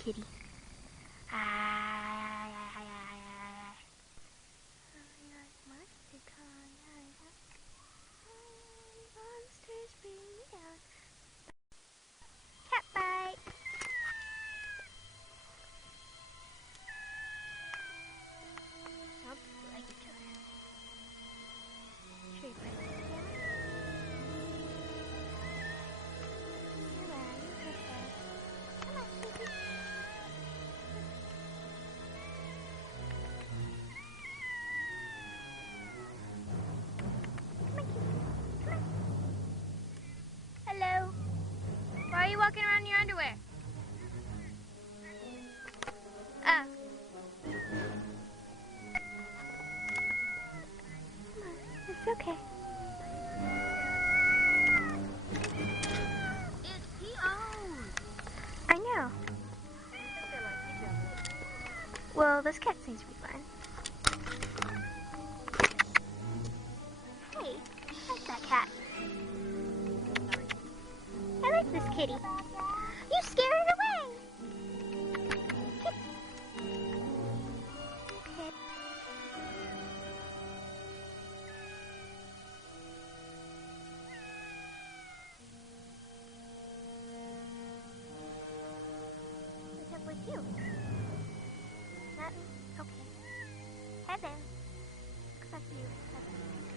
kitty. Monsters bring me down. Cat bite. Nope, they like each other. Should we put it together? Come on, you can say. Come on, baby. Hello. Why are you walking around in your underwear? Oh. Come on, it's okay. It's P.O.'s. I know. Well, this cat seems to be fun. Hey, I like that cat. I like this kitty. You scared it away. Okay. What's up with you? Nothing? Okay. Heaven. Looks like you have a pink